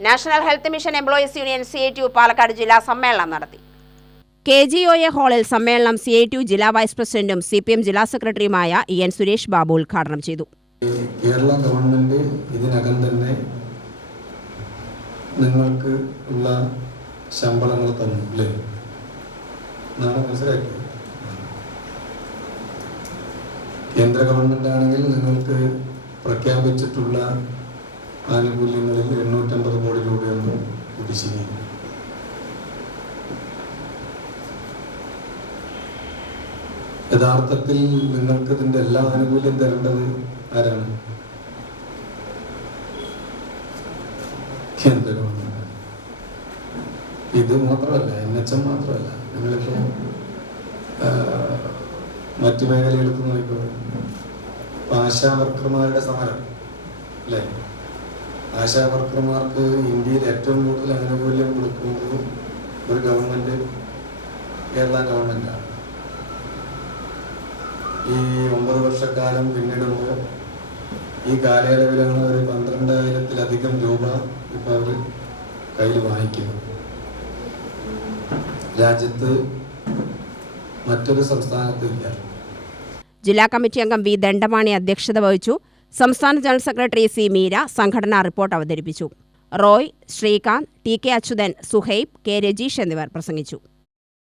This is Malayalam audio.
National health mission employees union C Palakkad ജില്ലാ സമ്മേളനം നടത്തി. കെ ജി ഒ എ ഹാളിൽ സമ്മേളനം സി ഐ ടി യു ജില്ലാ വൈസ് പ്രസിഡന്റും സി പി എം ജില്ലാ സെക്രട്ടറിയുമായ ഇ എൻ സുരേഷ് ബാബു ഉദ്ഘാടനം ചെയ്തു. കേരള ഗവൺമെന്റ് ഇതിനകം തന്നെ നിങ്ങൾക്ക് ഉള്ള ശമ്പളങ്ങൾ തന്നു അല്ലേ? കേന്ദ്ര ഗവൺമെന്റ് ആണെങ്കിൽ നിങ്ങൾക്ക് പ്രഖ്യാപിച്ചിട്ടുള്ള ആനുകൂല്യങ്ങളിൽ എണ്ണൂറ്റമ്പത് കുടിശ്ശിക യഥാർത്ഥത്തിൽ നിങ്ങൾക്ക് ഇതിന്റെ എല്ലാ ആനുകൂല്യം തരേണ്ടത് ആരാണ്? കേന്ദ്രമാണ്. ഇത് മാത്രമല്ല എൻ എച്ച് എം മാത്രമല്ല. നിങ്ങളിപ്പോ മറ്റു ഇപ്പോ ഇപ്പൊ ആശാ വർക്കർമാരുടെ സമരം അല്ലേ? ആശാ വർക്കർമാർക്ക് ഇന്ത്യയിൽ ഏറ്റവും കൂടുതൽ ആനുകൂല്യം കൊടുക്കുന്നത് ഒരു ഗവൺമെന്റ് കേരള ഗവൺമെന്റാണ് ഈ ഒമ്പത് വർഷക്കാലം പിന്നിടുമ്പോൾ ഈ കാലയളവിലാണ് ഒരു പന്ത്രണ്ടായിരത്തിലധികം രൂപ ഇപ്പൊ അവർ കയ്യിൽ വാങ്ങിക്കുന്നു രാജ്യത്ത് മറ്റൊരു സംസ്ഥാനത്തും ജില്ലാ കമ്മിറ്റി അംഗം വി ദണ്ഡമാണി അധ്യക്ഷത വഹിച്ചു. സംസ്ഥാന ജനറൽ സെക്രട്ടറി സി മീര സംഘടനാ റിപ്പോർട്ട് അവതരിപ്പിച്ചു. Roy Sreekanth T K Achuthan Suhaib K Rajeesh എന്നിവർ പ്രസംഗിച്ചു.